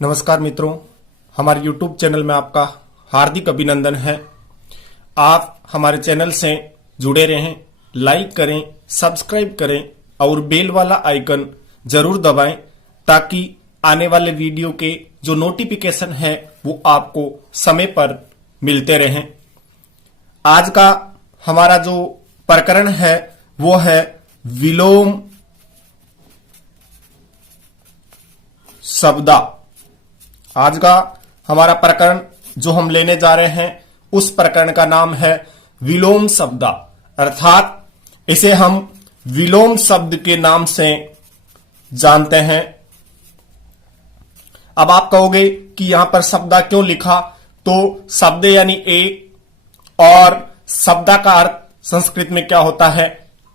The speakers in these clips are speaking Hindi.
नमस्कार मित्रों, हमारे YouTube चैनल में आपका हार्दिक अभिनंदन है। आप हमारे चैनल से जुड़े रहें, लाइक करें, सब्सक्राइब करें और बेल वाला आइकन जरूर दबाएं ताकि आने वाले वीडियो के जो नोटिफिकेशन है वो आपको समय पर मिलते रहें। आज का हमारा जो प्रकरण है वो है विलोम शब्दा। आज का हमारा प्रकरण जो हम लेने जा रहे हैं उस प्रकरण का नाम है विलोम शब्दा, अर्थात इसे हम विलोम शब्द के नाम से जानते हैं। अब आप कहोगे कि यहां पर शब्दा क्यों लिखा, तो शब्द यानी एक और शब्दा का अर्थ संस्कृत में क्या होता है,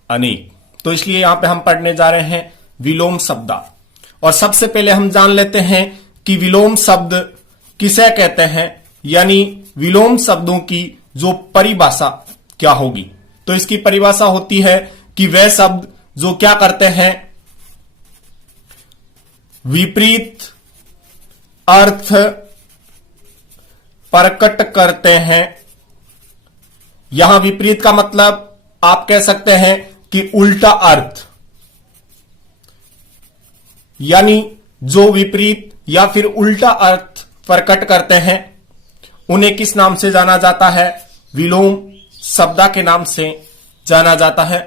अनेक। तो इसलिए यहां पे हम पढ़ने जा रहे हैं विलोम शब्दा। और सबसे पहले हम जान लेते हैं कि विलोम शब्द किसे कहते हैं, यानी विलोम शब्दों की जो परिभाषा क्या होगी। तो इसकी परिभाषा होती है कि वे शब्द जो क्या करते हैं, विपरीत अर्थ प्रकट करते हैं। यहां विपरीत का मतलब आप कह सकते हैं कि उल्टा अर्थ, यानी जो विपरीत या फिर उल्टा अर्थ प्रकट करते हैं उन्हें किस नाम से जाना जाता है, विलोम शब्दा के नाम से जाना जाता है।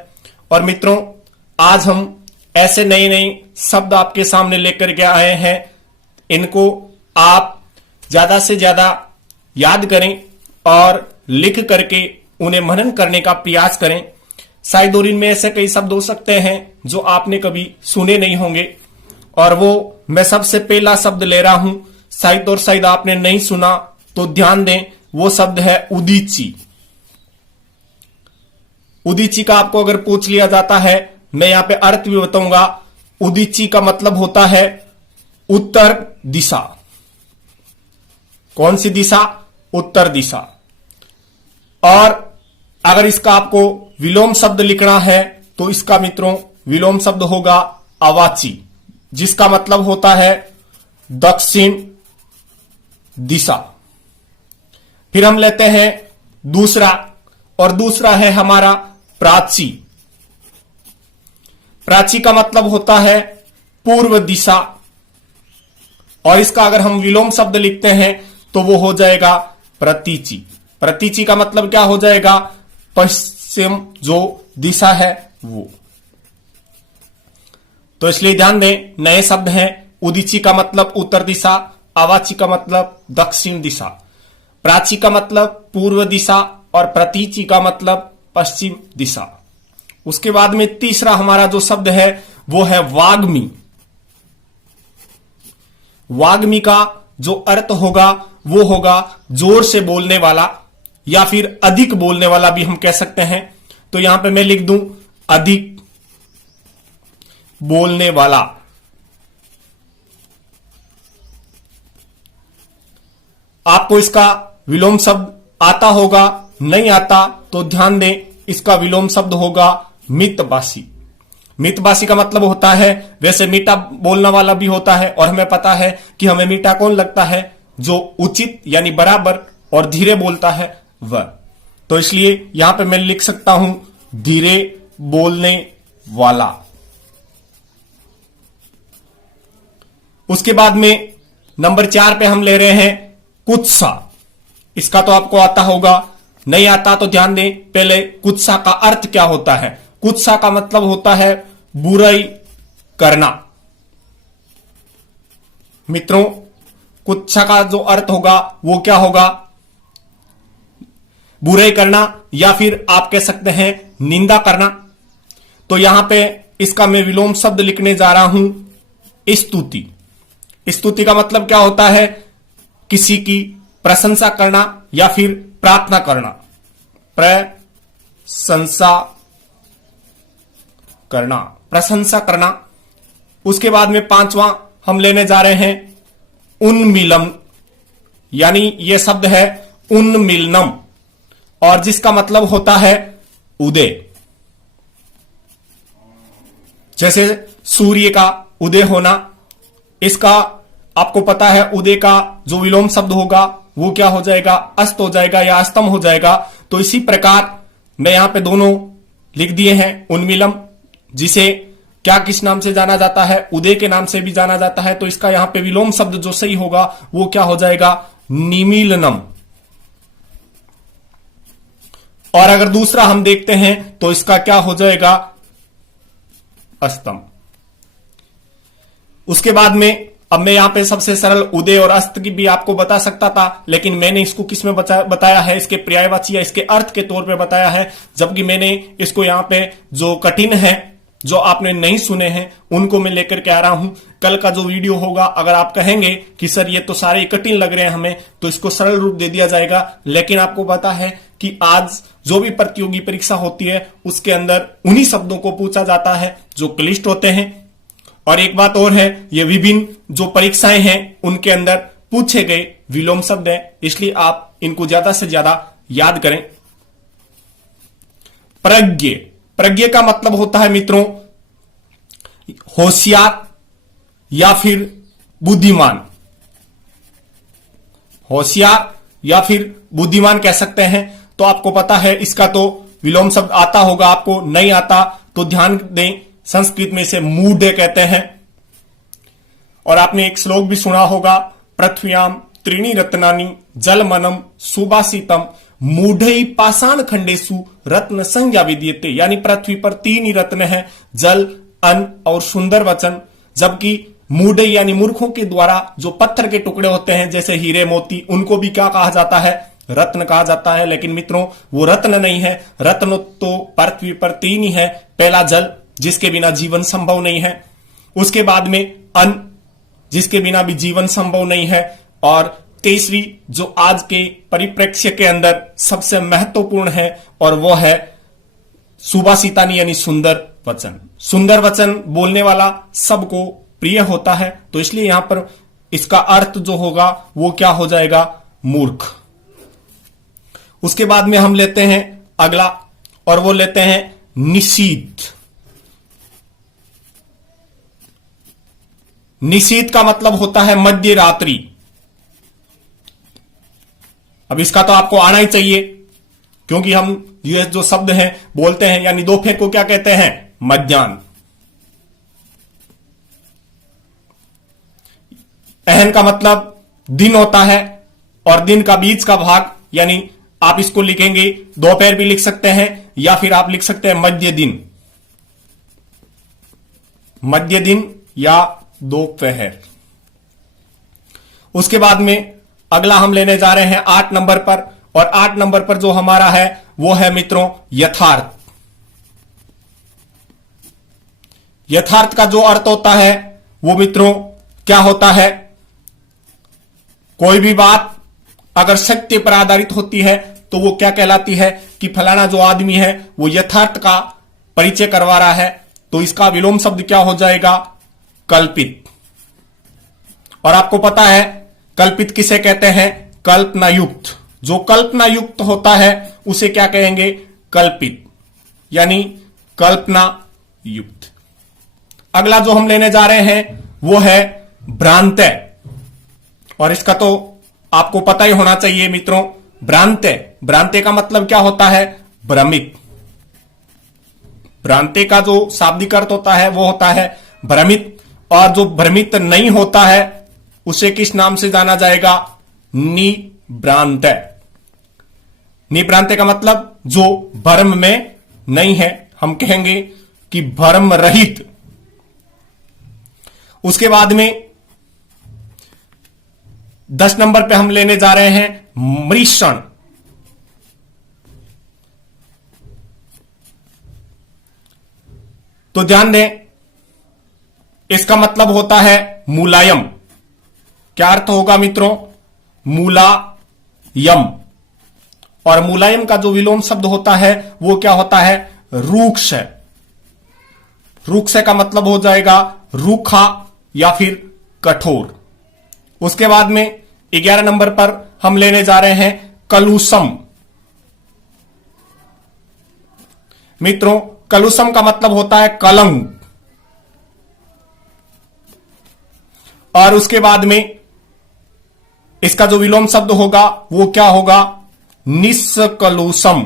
और मित्रों, आज हम ऐसे नए नए शब्द आपके सामने लेकर के आए हैं। इनको आप ज्यादा से ज्यादा याद करें और लिख करके उन्हें मनन करने का प्रयास करें। शायद और इनमें ऐसे कई शब्द हो सकते हैं जो आपने कभी सुने नहीं होंगे, और वो मैं सबसे पहला शब्द ले रहा हूं, शायद और शायद आपने नहीं सुना, तो ध्यान दें। वो शब्द है उदीची। उदीची का आपको अगर पूछ लिया जाता है, मैं यहां पे अर्थ भी बताऊंगा। उदीची का मतलब होता है उत्तर दिशा। कौन सी दिशा? उत्तर दिशा। और अगर इसका आपको विलोम शब्द लिखना है तो इसका मित्रों विलोम शब्द होगा अवाची, जिसका मतलब होता है दक्षिण दिशा। फिर हम लेते हैं दूसरा, और दूसरा है हमारा प्राची। प्राची का मतलब होता है पूर्व दिशा, और इसका अगर हम विलोम शब्द लिखते हैं तो वो हो जाएगा प्रतीची। प्रतीची का मतलब क्या हो जाएगा, पश्चिम जो दिशा है वो। तो इसलिए ध्यान दें, नए शब्द हैं। उदीची का मतलब उत्तर दिशा, अवाची का मतलब दक्षिण दिशा, प्राची का मतलब पूर्व दिशा और प्रतीची का मतलब पश्चिम दिशा। उसके बाद में तीसरा हमारा जो शब्द है वो है वाग्मी। वाग्मी का जो अर्थ होगा वो होगा जोर से बोलने वाला या फिर अधिक बोलने वाला भी हम कह सकते हैं। तो यहां पे मैं लिख दूं अधिक बोलने वाला। आपको इसका विलोम शब्द आता होगा, नहीं आता तो ध्यान दें, इसका विलोम शब्द होगा मितभाषी। मितभाषी का मतलब होता है, वैसे मीठा बोलने वाला भी होता है, और हमें पता है कि हमें मीठा कौन लगता है, जो उचित यानी बराबर और धीरे बोलता है वह। तो इसलिए यहां पे मैं लिख सकता हूं धीरे बोलने वाला। उसके बाद में नंबर 4 पे हम ले रहे हैं कुत्सा। इसका तो आपको आता होगा, नहीं आता तो ध्यान दें। पहले कुत्सा का अर्थ क्या होता है। कुत्सा का मतलब होता है बुराई करना। मित्रों, कुत्सा का जो अर्थ होगा वो क्या होगा, बुराई करना, या फिर आप कह सकते हैं निंदा करना। तो यहां पे इसका मैं विलोम शब्द लिखने जा रहा हूं स्तुति। स्तुति का मतलब क्या होता है, किसी की प्रशंसा करना या फिर प्रार्थना करना। प्रशंसा करना, प्रशंसा करना। उसके बाद में 5वां हम लेने जा रहे हैं उन्मिलम, यानी यह शब्द है उन्मिलनम, और जिसका मतलब होता है उदय। जैसे सूर्य का उदय होना, इसका आपको पता है उदय का जो विलोम शब्द होगा वो क्या हो जाएगा, अस्त हो जाएगा या अस्तम हो जाएगा। तो इसी प्रकार मैं यहां पे दोनों लिख दिए हैं उन्मीलम, जिसे क्या किस नाम से जाना जाता है, उदय के नाम से भी जाना जाता है। तो इसका यहां पे विलोम शब्द जो सही होगा वो क्या हो जाएगा, निमीलनम। और अगर दूसरा हम देखते हैं तो इसका क्या हो जाएगा, अस्तम। उसके बाद में अब मैं यहां पे सबसे सरल उदय और अस्त की भी आपको बता सकता था, लेकिन मैंने इसको किस में बताया है, इसके पर्यायवाची या इसके अर्थ के तौर पे बताया है। जबकि मैंने इसको यहां पे जो कठिन है, जो आपने नहीं सुने हैं, उनको मैं लेकर के आ रहा हूं। कल का जो वीडियो होगा, अगर आप कहेंगे कि सर ये तो सारे कठिन लग रहे हैं हमें, तो इसको सरल रूप दे दिया जाएगा। लेकिन आपको पता है कि आज जो भी प्रतियोगी परीक्षा होती है उसके अंदर उन्हीं शब्दों को पूछा जाता है जो क्लिष्ट होते हैं। और एक बात और है, ये विभिन्न जो परीक्षाएं हैं उनके अंदर पूछे गए विलोम शब्द हैं, इसलिए आप इनको ज्यादा से ज्यादा याद करें। प्रज्ञ, प्रज्ञ का मतलब होता है मित्रों होशियार या फिर बुद्धिमान। होशियार या फिर बुद्धिमान कह सकते हैं। तो आपको पता है इसका तो विलोम शब्द आता होगा, आपको नहीं आता तो ध्यान दें, संस्कृत में इसे मूढ़ कहते हैं। और आपने एक श्लोक भी सुना होगा, पृथ्व्याम त्रीणि रत्नानि जलमनम सुभाषितम मूढ़ई पाषाण खंडेसु रत्न संज्ञा विद्यते। यानी पृथ्वी पर 3 ही रत्न है, जल, अन्न और सुंदर वचन। जबकि मूढ़ई यानी मूर्खों के द्वारा जो पत्थर के टुकड़े होते हैं जैसे हीरे मोती, उनको भी क्या कहा जाता है, रत्न कहा जाता है। लेकिन मित्रों वो रत्न नहीं है, रत्न तो पृथ्वी पर 3 ही है। पहला जल, जिसके बिना जीवन संभव नहीं है। उसके बाद में अन्न, जिसके बिना भी जीवन संभव नहीं है। और तीसरी जो आज के परिप्रेक्ष्य के अंदर सबसे महत्वपूर्ण है, और वो है सुभाषितानी यानी सुंदर वचन। सुंदर वचन बोलने वाला सबको प्रिय होता है, तो इसलिए यहां पर इसका अर्थ जो होगा वो क्या हो जाएगा, मूर्ख। उसके बाद में हम लेते हैं अगला, और वो लेते हैं निशीथ। निशीथ का मतलब होता है मध्य रात्रि। अब इसका तो आपको आना ही चाहिए, क्योंकि हम ये जो शब्द हैं बोलते हैं, यानी दोपहर को क्या कहते हैं, मध्याह्न। अहन का मतलब दिन होता है, और दिन का बीच का भाग, यानी आप इसको लिखेंगे दोपहर भी लिख सकते हैं, या फिर आप लिख सकते हैं मध्य दिन, मध्य दिन या दोपहर। उसके बाद में अगला हम लेने जा रहे हैं 8 नंबर पर, और 8 नंबर पर जो हमारा है वो है मित्रों यथार्थ। यथार्थ का जो अर्थ होता है वो मित्रों क्या होता है, कोई भी बात अगर सत्य पर आधारित होती है तो वो क्या कहलाती है कि फलाना जो आदमी है वो यथार्थ का परिचय करवा रहा है। तो इसका विलोम शब्द क्या हो जाएगा, कल्पित। और आपको पता है कल्पित किसे कहते हैं, कल्पना युक्त। जो कल्पना युक्त होता है उसे क्या कहेंगे, कल्पित, यानी कल्पना युक्त। अगला जो हम लेने जा रहे हैं वो है भ्रांत्य, और इसका तो आपको पता ही होना चाहिए मित्रों, भ्रांत्य। भ्रांत्य का मतलब क्या होता है, भ्रमित। भ्रांत्य का जो शाब्दिक अर्थ होता है वो होता है भ्रमित। और जो भ्रमित नहीं होता है उसे किस नाम से जाना जाएगा, निभ्रांत्य। निभ्रांत्य का मतलब जो भ्रम में नहीं है, हम कहेंगे कि भ्रम रहित। उसके बाद में 10 नंबर पे हम लेने जा रहे हैं मृषण। तो ध्यान दें, इसका मतलब होता है मुलायम। क्या अर्थ होगा मित्रों, मुलायम। और मुलायम का जो विलोम शब्द होता है वो क्या होता है, रूक्ष। रूक्ष का मतलब हो जाएगा रूखा या फिर कठोर। उसके बाद में 11 नंबर पर हम लेने जा रहे हैं कलुषम। मित्रों कलुषम का मतलब होता है कलंक। और उसके बाद में इसका जो विलोम शब्द होगा वो क्या होगा, निष्कलुषम।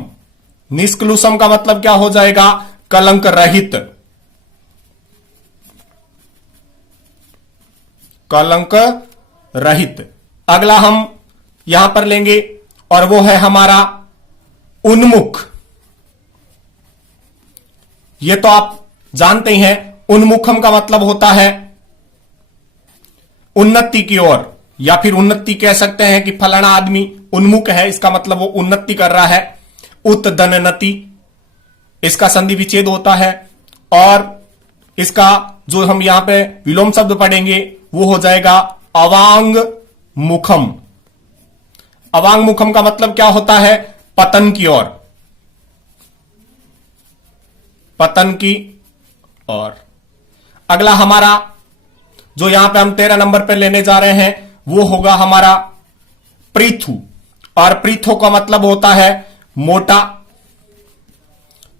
निष्कलुषम का मतलब क्या हो जाएगा, कलंक रहित। कलंक रहित। अगला हम यहां पर लेंगे और वो है हमारा उन्मुख। ये तो आप जानते ही हैं, उन्मुखम का मतलब होता है उन्नति की ओर, या फिर उन्नति कह सकते हैं कि फलाना आदमी उन्मुख है, इसका मतलब वो उन्नति कर रहा है। उत्दननति, इसका संधि विच्छेद होता है। और इसका जो हम यहां पे विलोम शब्द पढ़ेंगे वो हो जाएगा अवांग मुखम। अवांग मुखम का मतलब क्या होता है, पतन की ओर। पतन की ओर। अगला हमारा जो यहां पे हम 13 नंबर पे लेने जा रहे हैं वो होगा हमारा पृथु। और पृथु का मतलब होता है मोटा।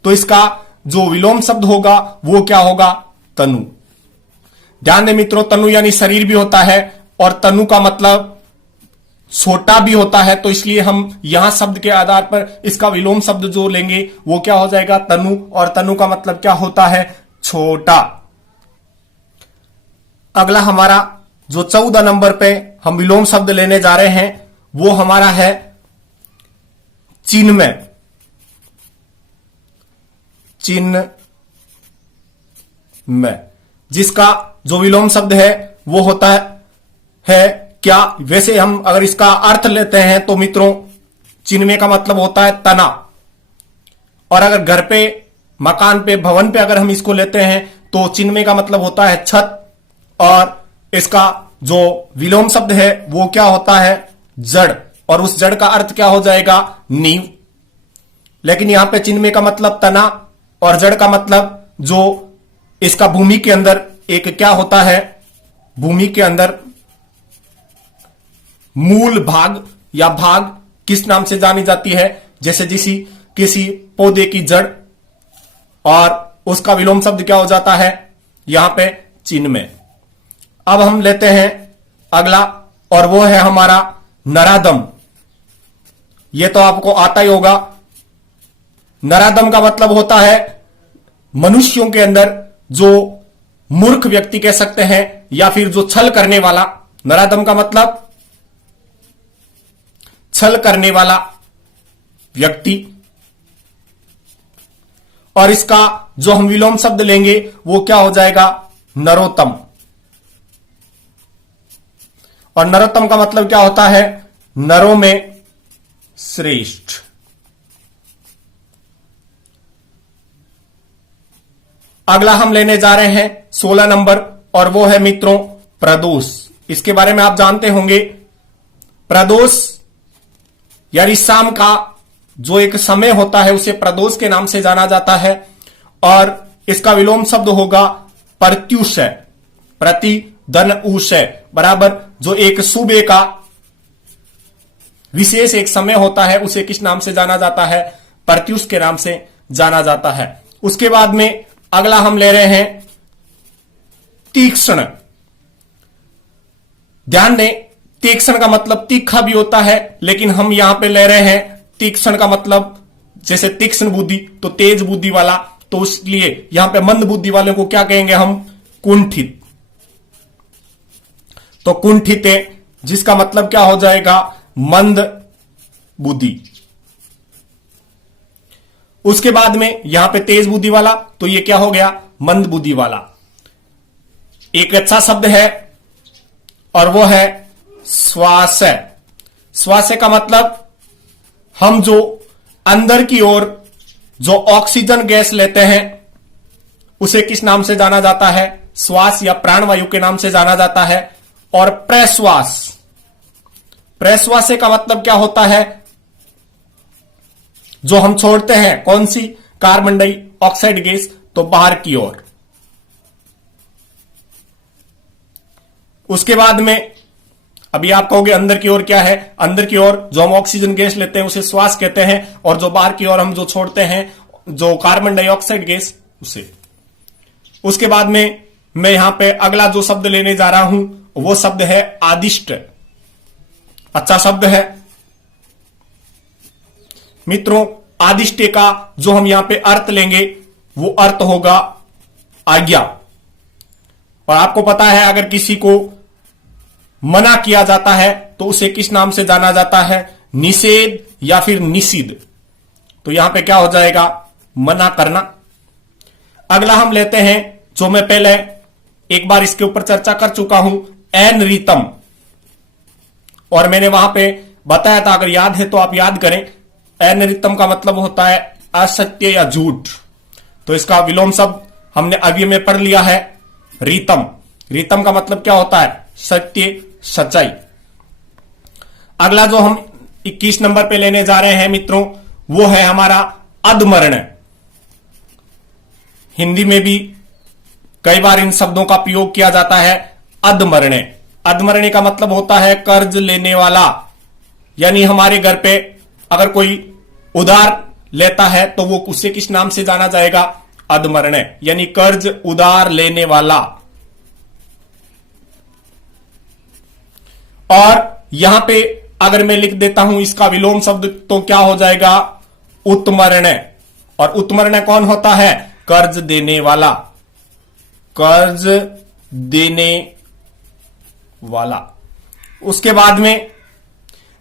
तो इसका जो विलोम शब्द होगा वो क्या होगा, तनु। ध्यान दें मित्रों, तनु यानी शरीर भी होता है और तनु का मतलब छोटा भी होता है। तो इसलिए हम यहां शब्द के आधार पर इसका विलोम शब्द जो लेंगे वो क्या हो जाएगा, तनु। और तनु का मतलब क्या होता है, छोटा। अगला हमारा जो 14 नंबर पे हम विलोम शब्द लेने जा रहे हैं वो हमारा है चिन्मय। चिन्मय, जिसका जो विलोम शब्द है वो होता है क्या, वैसे हम अगर इसका अर्थ लेते हैं तो मित्रों चिन्मय का मतलब होता है तना। और अगर घर पे, मकान पे, भवन पे अगर हम इसको लेते हैं तो चिन्मय का मतलब होता है छत। और इसका जो विलोम शब्द है वो क्या होता है, जड़। और उस जड़ का अर्थ क्या हो जाएगा, नींव। लेकिन यहां पे चिन्मय का मतलब तना और जड़ का मतलब जो इसका भूमि के अंदर एक क्या होता है, भूमि के अंदर मूल भाग या भाग किस नाम से जानी जाती है, जैसे किसी पौधे की जड़। और उसका विलोम शब्द क्या हो जाता है यहां पे, चिन्मय। अब हम लेते हैं अगला और वो है हमारा नरादम। ये तो आपको आता ही होगा। नरादम का मतलब होता है मनुष्यों के अंदर जो मूर्ख व्यक्ति कह सकते हैं या फिर जो छल करने वाला। नरादम का मतलब छल करने वाला व्यक्ति। और इसका जो हम विलोम शब्द लेंगे वो क्या हो जाएगा, नरोत्तम। और नरोत्तम का मतलब क्या होता है, नरों में श्रेष्ठ। अगला हम लेने जा रहे हैं 16 नंबर और वो है मित्रों प्रदोष। इसके बारे में आप जानते होंगे। प्रदोष यानी शाम का जो एक समय होता है उसे प्रदोष के नाम से जाना जाता है। और इसका विलोम शब्द होगा प्रत्युषय। प्रति धन उषय बराबर जो एक सुबह का विशेष एक समय होता है उसे किस नाम से जाना जाता है, प्रत्युष के नाम से जाना जाता है। उसके बाद में अगला हम ले रहे हैं तीक्ष्ण। ध्यान दें, तीक्ष्ण का मतलब तीखा भी होता है, लेकिन हम यहां पे ले रहे हैं तीक्ष्ण का मतलब जैसे तीक्ष्ण बुद्धि तो तेज बुद्धि वाला। तो इसलिए यहां पे मंद बुद्धि वाले को क्या कहेंगे हम, कुंठित। तो कुंठित जिसका मतलब क्या हो जाएगा, मंद बुद्धि। उसके बाद में यहां पे तेज बुद्धि वाला तो ये क्या हो गया, मंद बुद्धि वाला। एक अच्छा शब्द है और वो है स्वास्थ्य। स्वास्थ्य का मतलब हम जो अंदर की ओर जो ऑक्सीजन गैस लेते हैं उसे किस नाम से जाना जाता है, श्वास या प्राणवायु के नाम से जाना जाता है। और प्रश्वास, प्रश्वास का मतलब क्या होता है, जो हम छोड़ते हैं कौन सी, कार्बन डाइऑक्साइड गैस, तो बाहर की ओर। उसके बाद में अभी आप कहोगे अंदर की ओर क्या है, अंदर की ओर जो हम ऑक्सीजन गैस लेते हैं उसे श्वास कहते हैं, और जो बाहर की ओर हम जो छोड़ते हैं जो कार्बन डाइऑक्साइड गैस उसे। उसके बाद में मैं यहां पे अगला जो शब्द लेने जा रहा हूं वो शब्द है आदिष्ट। अच्छा शब्द है मित्रों। आदिष्ट का जो हम यहां पे अर्थ लेंगे वो अर्थ होगा आज्ञा। और आपको पता है अगर किसी को मना किया जाता है तो उसे किस नाम से जाना जाता है? निषेध या फिर निषिद्ध। तो यहां पे क्या हो जाएगा? मना करना। अगला हम लेते हैं जो मैं पहले एक बार इसके ऊपर चर्चा कर चुका हूं, अनृतम। और मैंने वहां पे बताया था, अगर याद है तो आप याद करें। अनृतम का मतलब होता है असत्य या झूठ। तो इसका विलोम शब्द हमने अभी में पढ़ लिया है, रीतम। रीतम का मतलब क्या होता है? सत्य, सच्चाई। अगला जो हम 21 नंबर पे लेने जा रहे हैं मित्रों वो है हमारा अधमर्ण। हिंदी में भी कई बार इन शब्दों का प्रयोग किया जाता है, अधमरणे। अधमरणे का मतलब होता है कर्ज लेने वाला। यानी हमारे घर पे अगर कोई उधार लेता है तो वो उसे किस नाम से जाना जाएगा? अधमरणे, यानी कर्ज उधार लेने वाला। और यहां पे अगर मैं लिख देता हूं इसका विलोम शब्द तो क्या हो जाएगा? उत्मर्ण। और उत्मर्ण कौन होता है? कर्ज देने वाला। कर्ज देने वाला। उसके बाद में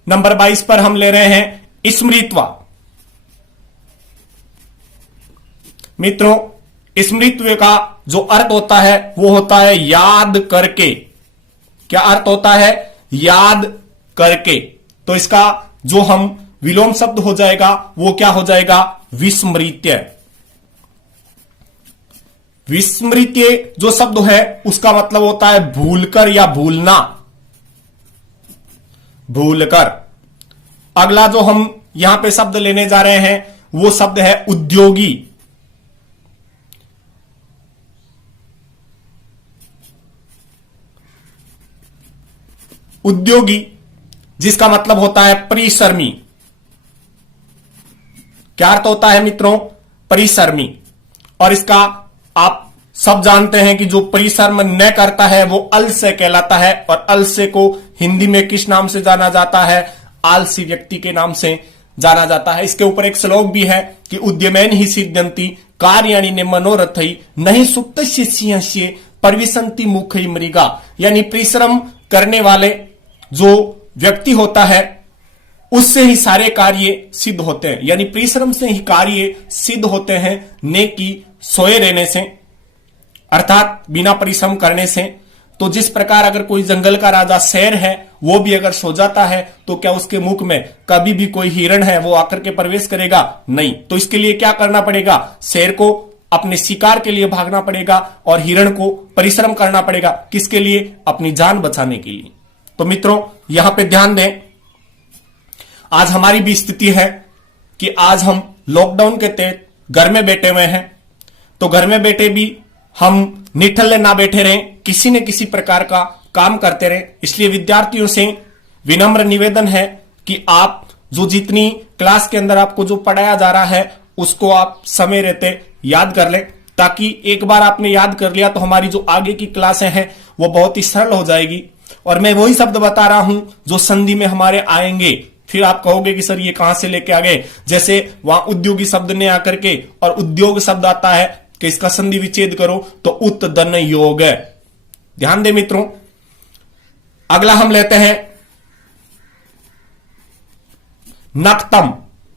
नंबर 22 पर हम ले रहे हैं स्मृत्वा। मित्रों स्मृत्व का जो अर्थ होता है वो होता है याद करके। क्या अर्थ होता है? याद करके। तो इसका जो हम विलोम शब्द हो जाएगा वो क्या हो जाएगा? विस्मृत्य। विस्मृत्य जो शब्द है उसका मतलब होता है भूलकर या भूलना। भूलकर। अगला जो हम यहां पे शब्द लेने जा रहे हैं वो शब्द है उद्योगी। उद्योगी जिसका मतलब होता है परिश्रमी। क्या अर्थ होता है मित्रों? परिश्रमी। और इसका आप सब जानते हैं कि जो परिश्रम न करता है वो अल से कहलाता है। और अल से को हिंदी में किस नाम से जाना जाता है? आलसी व्यक्ति के नाम से जाना जाता है। इसके ऊपर एक श्लोक भी है कि उद्यमेन ही सिद्ध्यन्ति कार्याणि ने मनोरथई नहीं सुप्त सिंहस्य परिविशन्ति मुखई मृगा। यानी परिश्रम करने वाले जो व्यक्ति होता है उससे ही सारे कार्य सिद्ध होते हैं। यानी परिश्रम से ही कार्य सिद्ध होते हैं, नेकी सोए रहने से, अर्थात बिना परिश्रम करने से। तो जिस प्रकार अगर कोई जंगल का राजा शेर है वो भी अगर सो जाता है तो क्या उसके मुख में कभी भी कोई हिरण है वो आकर के प्रवेश करेगा? नहीं। तो इसके लिए क्या करना पड़ेगा? शेर को अपने शिकार के लिए भागना पड़ेगा और हिरण को परिश्रम करना पड़ेगा। किसके लिए? अपनी जान बचाने के लिए। तो मित्रों यहां पे ध्यान दें, आज हमारी भी स्थिति है कि आज हम लॉकडाउन के तहत घर में बैठे हुए हैं। तो घर में बैठे भी हम निठल्ले ना बैठे रहें, किसी न किसी प्रकार का काम करते रहें। इसलिए विद्यार्थियों से विनम्र निवेदन है कि आप जो जितनी क्लास के अंदर आपको जो पढ़ाया जा रहा है उसको आप समय रहते याद कर लें, ताकि एक बार आपने याद कर लिया तो हमारी जो आगे की क्लासें हैं वो बहुत ही सरल हो जाएगी। और मैं वही शब्द बता रहा हूं जो संधि में हमारे आएंगे। फिर आप कहोगे कि सर ये कहां से लेके आ गए? जैसे वहां उद्योगी शब्द ने आकर के और उद्योग शब्द आता है कि इसका संधि विच्छेद करो तो उत्दन योग है। ध्यान दे मित्रों। अगला हम लेते हैं नक्तम।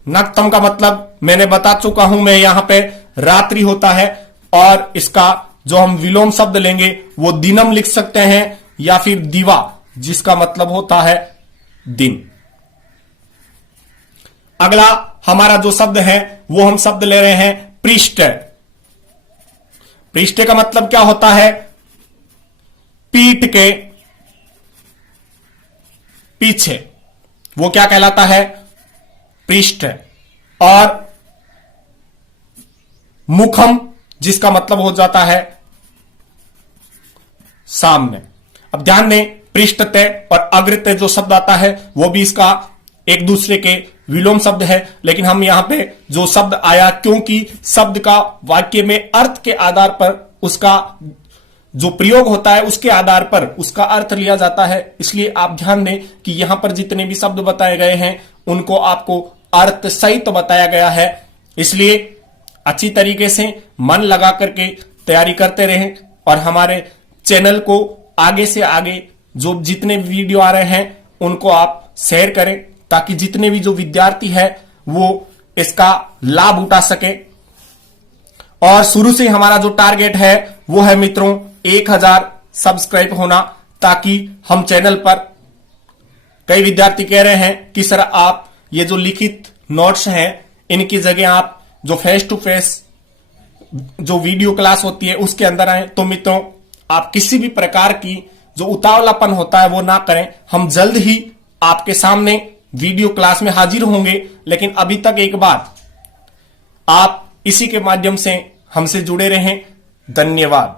नक्तम का मतलब मैंने बता चुका हूं मैं, यहां पे रात्रि होता है। और इसका जो हम विलोम शब्द लेंगे वो दिनम लिख सकते हैं या फिर दिवा, जिसका मतलब होता है दिन। अगला हमारा जो शब्द है वो हम शब्द ले रहे हैं पृष्ठ। पृष्ठ का मतलब क्या होता है? पीठ के पीछे, वो क्या कहलाता है? पृष्ठ। और मुखम जिसका मतलब हो जाता है सामने। अब ध्यान दें, पृष्ठते और अग्रते जो शब्द आता है वो भी इसका एक दूसरे के विलोम शब्द है। लेकिन हम यहां पे जो शब्द आया, क्योंकि शब्द का वाक्य में अर्थ के आधार पर उसका जो प्रयोग होता है उसके आधार पर उसका अर्थ लिया जाता है। इसलिए आप ध्यान दें कि यहां पर जितने भी शब्द बताए गए हैं उनको आपको अर्थ सहित बताया गया है। इसलिए अच्छी तरीके से मन लगा करके तैयारी करते रहें और हमारे चैनल को आगे से आगे जो जितने भी वीडियो आ रहे हैं उनको आप शेयर करें, ताकि जितने भी जो विद्यार्थी है वो इसका लाभ उठा सके। और शुरू से हमारा जो टारगेट है वो है मित्रों 1000 सब्सक्राइब होना, ताकि हम चैनल पर, कई विद्यार्थी कह रहे हैं कि सर आप ये जो लिखित नोट्स हैं इनकी जगह आप जो फेस टू फेस जो वीडियो क्लास होती है उसके अंदर आए। तो मित्रों आप किसी भी प्रकार की जो उतावलापन होता है वो ना करें, हम जल्द ही आपके सामने वीडियो क्लास में हाजिर होंगे। लेकिन अभी तक एक बात, आप इसी के माध्यम से हमसे जुड़े रहें। धन्यवाद।